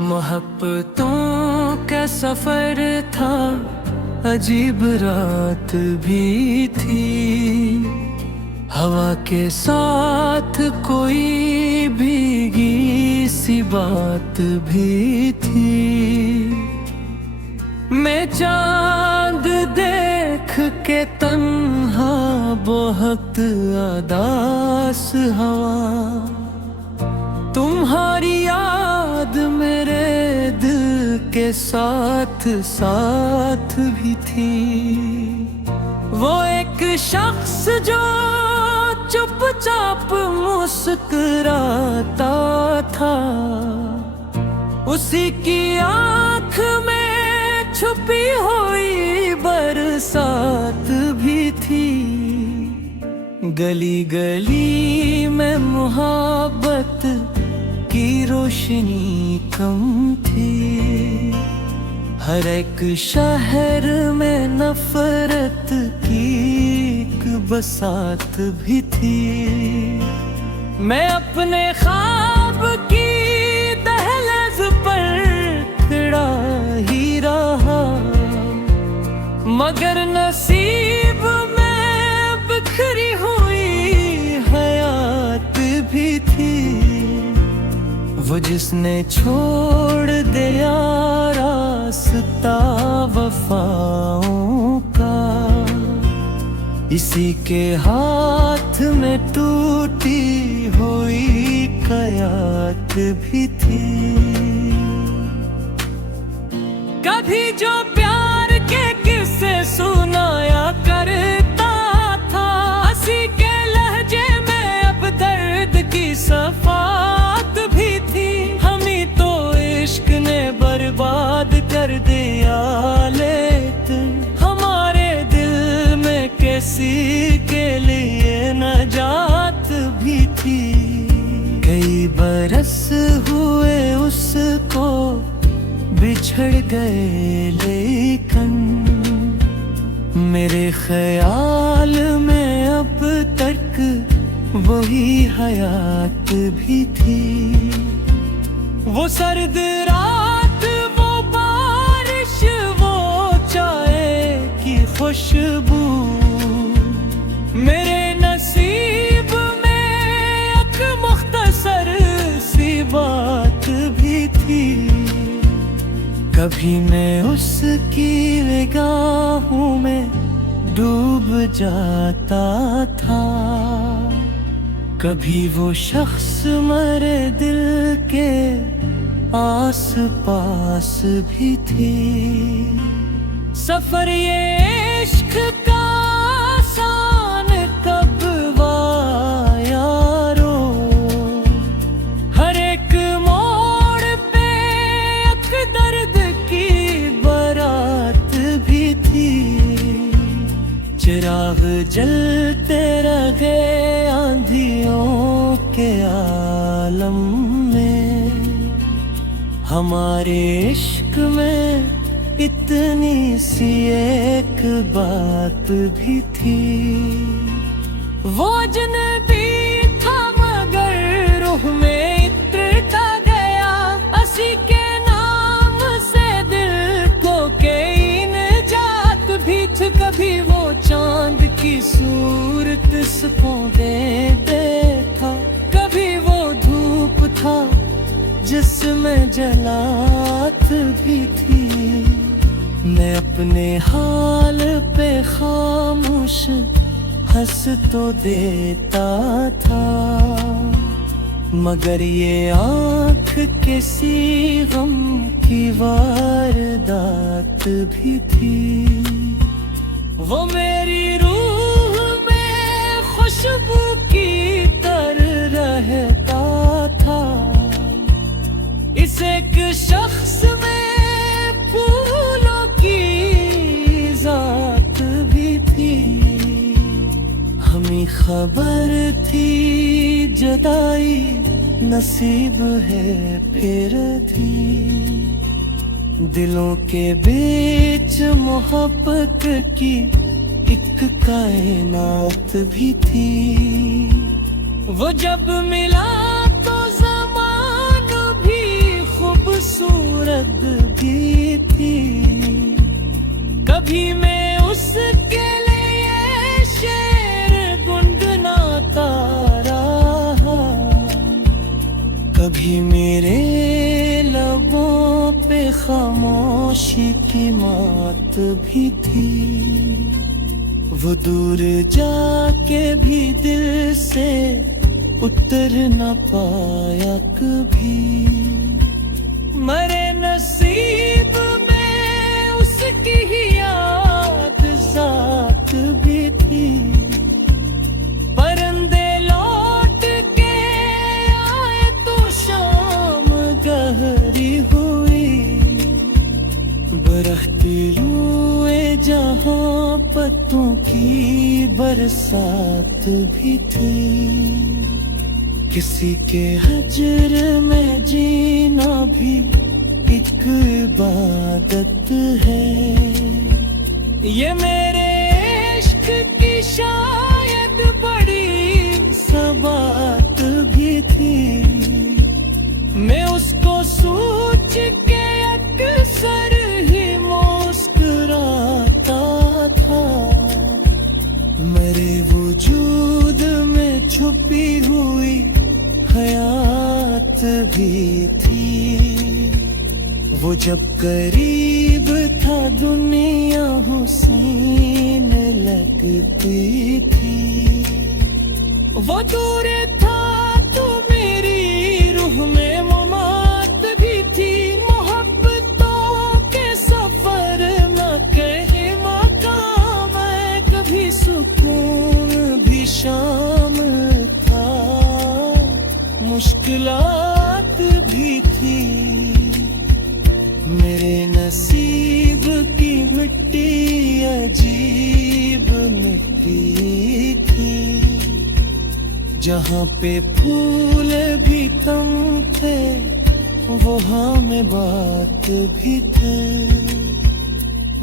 मोहब्बतों का सफर था, अजीब रात भी थी। हवा के साथ कोई भीगी सी बात भी थी। मैं चांद देख के तन्हा बहुत उदास हवा, तुम्हारी याद मेरे दिल के साथ साथ भी थी। वो एक शख्स जो चुपचाप मुस्कुराता था, उसी की आँख में छुपी हुई बरसात भी थी। गली गली में मोहब्बत की रोशनी कम थी। हर एक शहर में नफरत की एक बसात भी थी। मैं अपने ख्वाब की दहलीज पर खड़ा ही रहा, मगर नसीब में बिखरी हुई हयात भी थी। वो जिसने छोड़ दिया रास्ता वफाओं का, इसी के हाथ में टूटी हुई कयात भी थी। कभी जो प्यार के किस्से सुनाया करता था, हंसी के लहजे में अब दर्द की सफात भी थी। हमी तो इश्क ने बर्बाद कर दिया, लेकिन हमारे दिल में किसी के लिए नजात भी थी। कई बरस हुए उसको बिछड़ गए, लेकिन मेरे ख्याल में अब तक वही हयात भी थी। वो सर्द रात, वो बारिश, वो चाय की खुशबू, मेरे नसीब में एक मुख्तसर सी बात भी थी। कभी मैं उसकी निगाहों में डूब जाता था, कभी वो शख्स मेरे दिल के आस पास भी थी। सफर ये इश्क का आसान कब हुआ यारो, हर एक मोड़ पे एक दर्द की बारात भी थी। चिराग जलते रहे आंधियों के आलम में, हमारे इश्क में इतनी सी एक बात भी थी। वो अजनबी था मगर रूह में इतरता गया, हंसी के नाम से दिल को कई निजात भी थी। कभी वो चांद की सूरत सपोंदे देखा, कभी वो धूप था जिसमें जलात भी थी। मैं अपने हाल पे खामोश हंस तो देता था, मगर ये आँख किसी गम की वारदात भी थी। वो मेरी रूह में खुशबू की तरह रहता था, इस एक शख्स में फूलों की जात भी थी। हमें खबर थी जुदाई नसीब है फिर थी। दिलों के बीच मोहब्बत की एक कायनात भी थी। वो जब मिला तो ज़माना भी खूब खूबसूरत भी थी। कभी मैं उसके लिए शेर गुनगुनाता रहा, कभी मेरे लबों पे खामोशी की मात भी थी। वो दूर जाके भी दिल से उतर न पाया कभी। मरे नसीब में उसकी ही याद साथ भी थी। परंदे लौट के आए तो शाम गहरी हुई। बरखती रुए जहां पत्तों की बरसात भी थी। किसी के हजर में जीना भी एक इबादत है। ये मेरे इश्क की शायद बड़ी सबात भी थी। मैं उसको सोच के अक्सर ही मुस्कुराता था। मेरे वजूद में छुपी हुई हयात भी थी। वो जब करीब था दुनिया हुस्न लगती थी। वो दूर था तो मेरी रूह में मुमात भी थी। मोहब्बतों के सफर न कहीं मकाम है, कभी सुकून भी शामिल था, मुश्किलात भी थी। मेरे नसीब की मिट्टी अजीब मिट्टी थी। जहाँ पे फूल भी कम थे वहाँ में बात भी थे।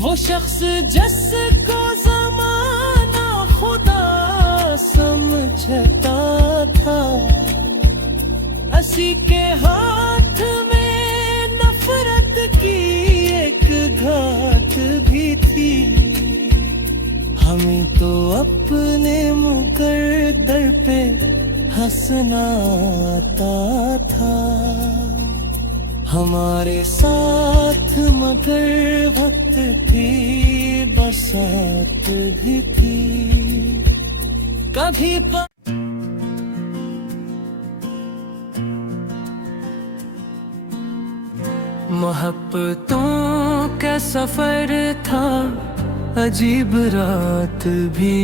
वो शख्स जिसको ज़माना खुदा समझता था, हंसी के हाथ में नफरत की एक घात भी थी। हमें तो अपने मुकद्दर पे हंसना आता था। हमारे साथ मगर वक्त की बरसात भी थी। कभी मोहब्बतों का सफर था, अजीब रात भी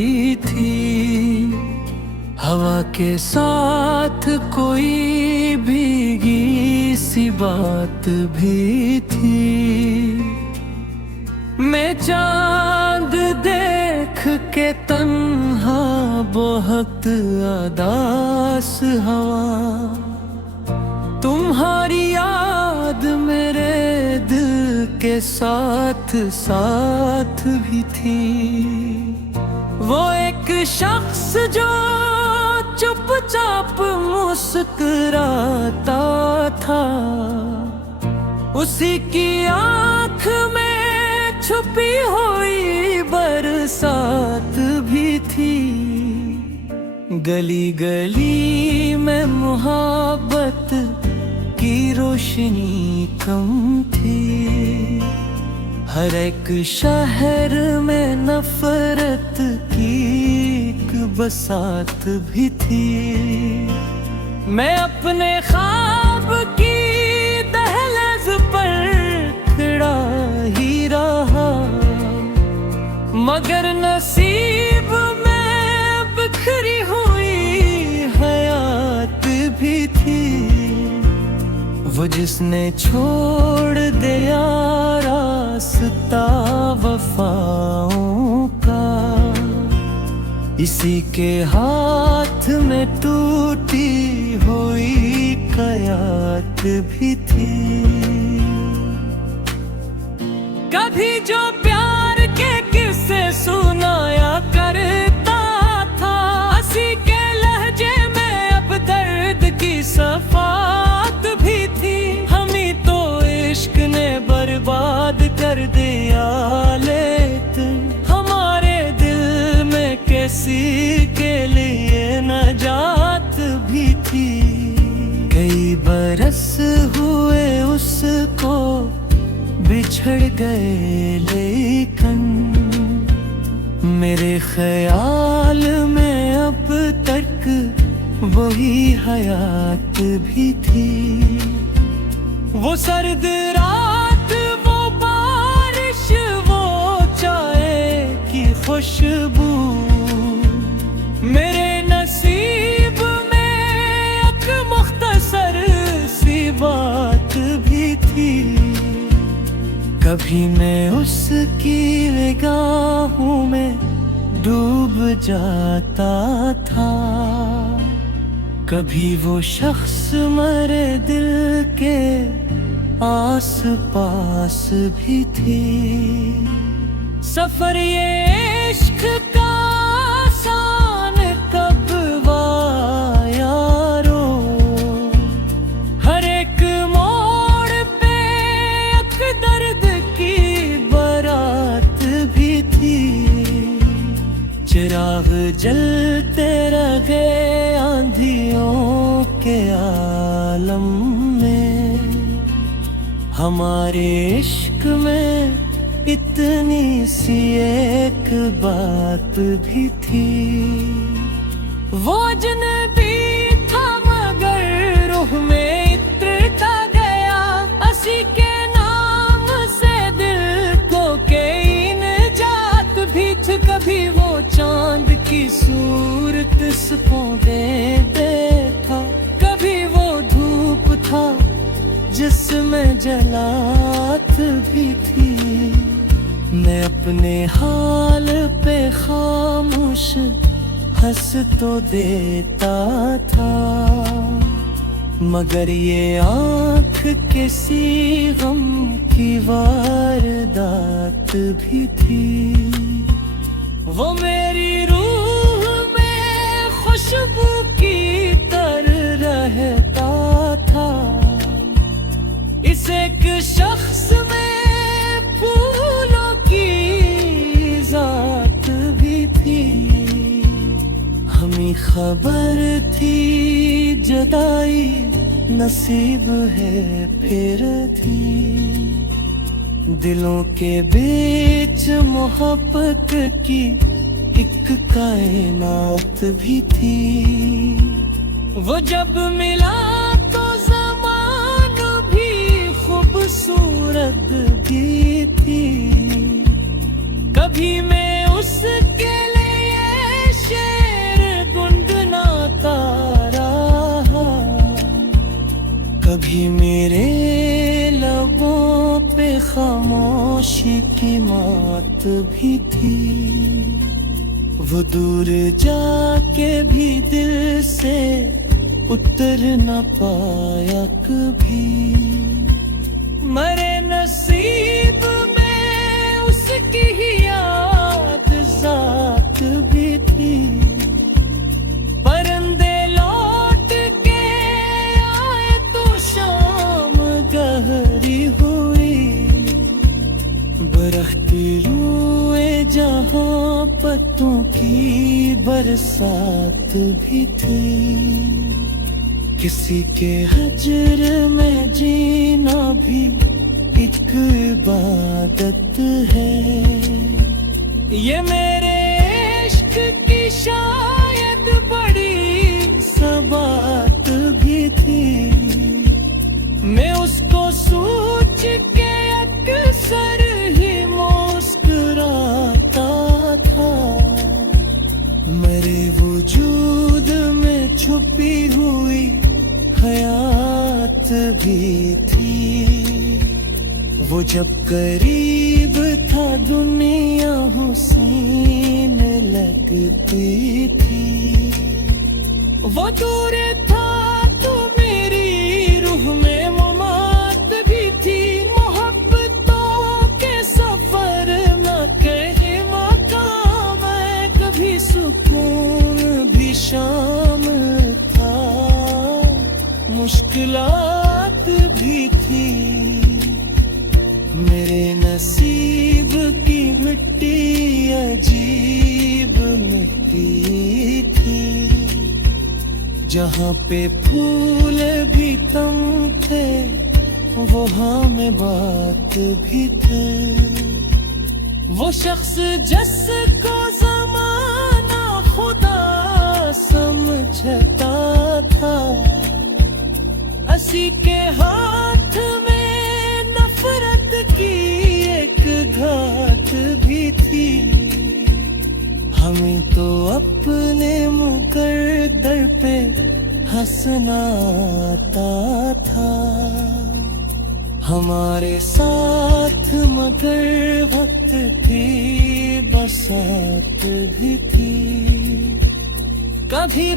थी। हवा के साथ कोई भीगी सी बात भी थी। मैं चांद देख के तन्हा बहुत उदास हवा। तुम्हारी याद मेरे दिल के साथ साथ भी थी। वो एक शख्स जो चुपचाप मुस्कुराता था, उसी की आँख में छुपी हुई बरसात भी थी। गली गली में मोहब्बत की रोशनी कम थी। हर एक शहर में नफरत की एक बसात भी थी। मैं अपने ख्वाब की दहलीज पर खड़ा ही रहा, मगर नसीब में बिखरी हुई हयात भी थी। वो जिसने छोड़ दिया रास्ता वफाओं का, इसी के हाथ में टूटी हुई कयात भी थी। कभी जो प्यार के किस्से सुनाया करता था, हंसी के लहजे में अब दर्द की सफात भी थी। हम ही तो बरस हुए उसको बिछड़ गए लेकिन मेरे ख्याल में अब तक वही हयात भी थी। वो सर्द रात, वो बारिश, वो चाय की खुशबू, मेरे नसीब में एक मुख्तसर सी बात भी थी। कभी मैं उसकी निगाहों में डूब जाता था, कभी वो शख्स मेरे दिल के आस पास भी थी। सफर ये इश्क का आसान कब हुआ यारो, हर एक मोड़ पे एक दर्द की बारात भी थी। चिराग जलते रहे आंधियों के आलम में, हमारे इश्क में इतनी सी एक बात भी थी। वो अजनबी था मगर रूह में इतरता गया, असी के नाम से दिल को कई निजात भी थी। कभी वो चांद की सूरत सपोंदे था, कभी वो धूप था जिसमें जलात भी थी। मैं अपने हाल पे खामोश हंस तो देता था, मगर ये आँख किसी गम की वारदात भी थी। वो मेरी रूह में खुशबू की तरह रहता था, इस एक शख्स में फूलों की जात भी थी। हमें खबर थी जुदाई नसीब है फिर थी, दिलों के बीच मोहब्बत की एक कायनात भी थी। वो जब मिला तो ज़मान भी खूबसूरत भी थी। कभी मैं उसके लिए शेर गुनगुनाता रहा, कभी मेरे लबों पे खामोशी की मात भी थी। वो दूर जाके भी दिल से उतर न पाया कभी, मरे नसीब में उसकी ही याद साथ भी थी। परंदे लौट के आए तो शाम गहरी हुई, बरखती रुए जहाँ पत्तों की बरसात भी थी। किसी के हजर में जीना भी एक इबादत है, ये मेरे इश्क की शायद बड़ी सबात भी थी। मैं उसको सोच के अक्सर ही मुस्कुराता था, मेरे वजूद में छुपी हुई हयात भी थी। वो जब करीब था दुनिया हुस्न लगती थी, वो दूर था तो मेरी रूह में मुमात भी थी। मोहब्बतों के सफर में कहीं मकाम है, कभी सुकून भी शामिल था, मुश्किलात भी थी। मेरे नसीब की मिट्टी अजीब मिट्टी थी, जहाँ पे फूल भी तुम थे, वहाँ में बात भी थे। वो शख्स जिसको ज़माना खुदा समझता था, असी के हाथ में नफरत की एक घाट भी थी। हमें तो अपने मुकद्दर पे हंसना आता था। हमारे साथ मगर वक्त की बसात भी थी। कभी